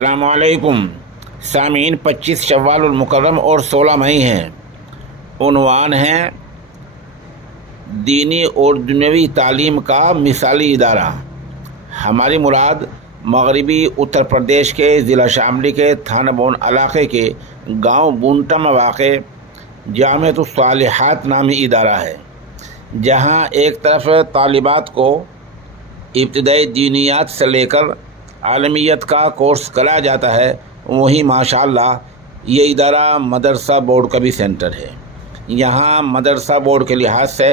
अस्सलामुअलैकुम सामीन 25 शव्वाल उल मुकर्रम और 16 मई हैं। उन्वान है दीनी और दुनियावी तालीम का मिसाली इदारा। हमारी मुराद मगरबी उत्तर प्रदेश के ज़िला शामली के थाना बोन इलाके के गांव बुंटा में वाक़े जामिअतुस सालिहात नामी इदारा है, जहां एक तरफ तालिबात को इब्तिदाई दीनियात से लेकर आलमियत का कोर्स कराया जाता है, वहीं माशाअल्लाह ये इदारा मदरसा बोर्ड का भी सेंटर है। यहाँ मदरसा बोर्ड के लिहाज से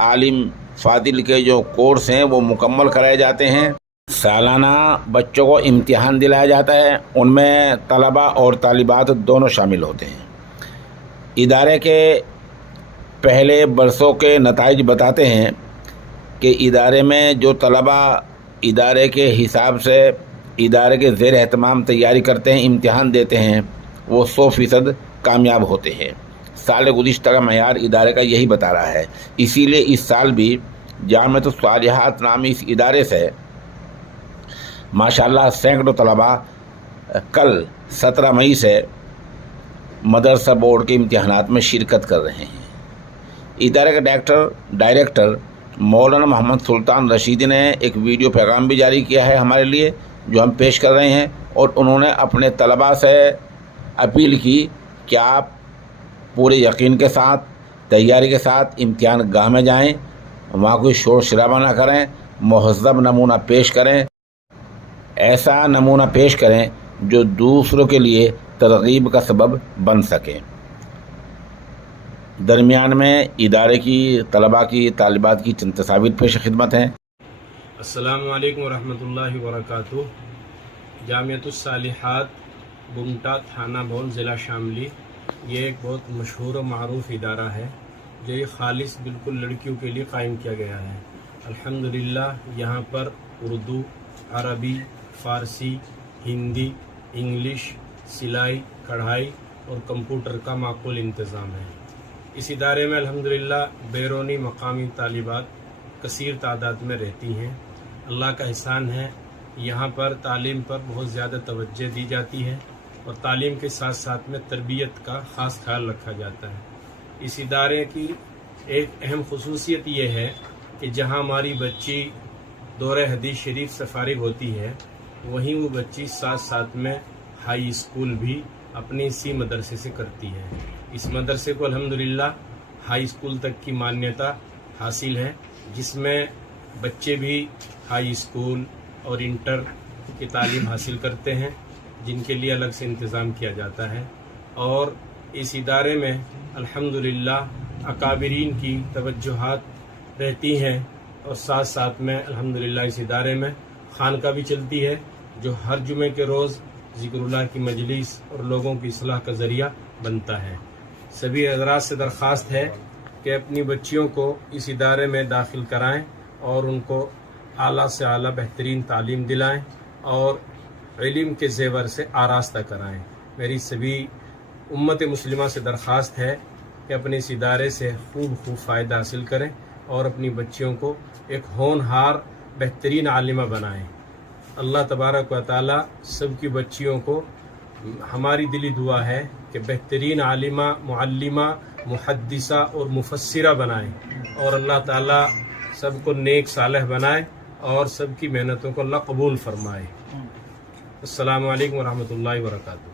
आलिम फादिल के जो कोर्स हैं वो मुकम्मल कराए जाते हैं। सालाना बच्चों को इम्तिहान दिलाया जाता है, उनमें तलबा और तालिबात दोनों शामिल होते हैं। इदारे के पहले बरसों के नताइज बताते हैं कि इदारे में जो तलबा इदारे के हिसाब से इदारे के ज़ेर एहतमाम तैयारी करते हैं, इम्तिहान देते हैं, वो 100% कामयाब होते हैं। साल गुज़िश्ता का मयार इदारे का यही बता रहा है। इसीलिए इस साल भी जामिअतुस सालिहात नामी इस इदारे से माशाअल्लाह सैकड़ों तलबा कल 17 मई से मदरसा बोर्ड के इम्तिहानात में शिरकत कर रहे हैं। इदारे के डायरेक्टर मौलाना मोहम्मद सुल्तान रशीदी ने एक वीडियो पैगाम भी जारी किया है हमारे लिए, जो हम पेश कर रहे हैं, और उन्होंने अपने तलबा से अपील की कि आप पूरे यकीन के साथ, तैयारी के साथ इम्तिहान गाह में जाएं, वहाँ कोई शोर शराबा ना करें, मुहज़्ज़ब नमूना पेश करें, ऐसा नमूना पेश करें जो दूसरों के लिए तरगीब का सबब बन सके। दरमियान में इदारे की तलबा की तालिबात की चंद तस्वीर पेश खिदमत हैं। अस्सलामु अलैकुम वरहमतुल्लाहि वबरकातुहू। जामिअतुस सालिहात बुंटा थाना भवन ज़िला शामली, ये एक बहुत मशहूर और मारूफ इदारा है जो ये खालिस बिल्कुल लड़कियों के लिए कायम किया गया है। अल्हम्दुलिल्लाह यहाँ पर उर्दू, अरबी, फ़ारसी, हिंदी, इंग्लिश, सिलाई, कढ़ाई और कंप्यूटर का माकूल इंतज़ाम है। इस इदारे में अल्हम्दुलिल्लाह बैरूनी मकामी तालिबात कसीर तादाद में रहती हैं। अल्लाह का एहसान है, यहाँ पर तालीम पर बहुत ज़्यादा तवज्जो दी जाती है और तालीम के साथ साथ में तरबियत का ख़ास ख्याल रखा जाता है। इस इदारे की एक अहम खुसूसियत ये है कि जहाँ हमारी बच्ची दौरे हदीस शरीफ से फारिग होती है, वहीं वो बच्ची साथ साथ में हाई स्कूल भी अपने इसी मदरसे से करती है। इस मदरसे को अल्हम्दुलिल्लाह हाई स्कूल तक की मान्यता हासिल है, जिसमें बच्चे भी हाई स्कूल और इंटर की तालीम हासिल करते हैं, जिनके लिए अलग से इंतज़ाम किया जाता है। और इस इदारे में अल्हम्दुलिल्लाह अकाबिरीन की तवज्जुहात रहती हैं और साथ साथ में अल्हम्दुलिल्लाह इस इदारे में खानका भी चलती है, जो हर जुमे के रोज़ ज़िक्रुल्लाह की मजलिस और लोगों की इस्लाह का ज़रिया बनता है। सभी हज़रात से दरख्वास्त है कि अपनी बच्चियों को इस इदारे में दाखिल कराएं और उनको आला से आला बेहतरीन तालीम दिलाएं और इल्म के ज़ेवर से आरास्ता कराएं। मेरी सभी उम्मत मुस्लिमा से दरख्वास्त है कि अपने इस इदारे से खूब फ़ायदा हासिल करें और अपनी बच्चियों को एक होनहार बेहतरीन आलिमा बनाएं। अल्लाह तबारक व तआला सबकी बच्चियों को, हमारी दिली दुआ है कि बेहतरीन आलिमा, मुअल्लिमा, मुहद्दिसा और मुफस्सिरा बनाएं और अल्लाह ताला सबको नेक सालेह बनाए और सबकी मेहनतों को अल्लाह कबूल फरमाए। अस्सलामु अलैकुम वरहमतुल्लाहि वबरकातुहू।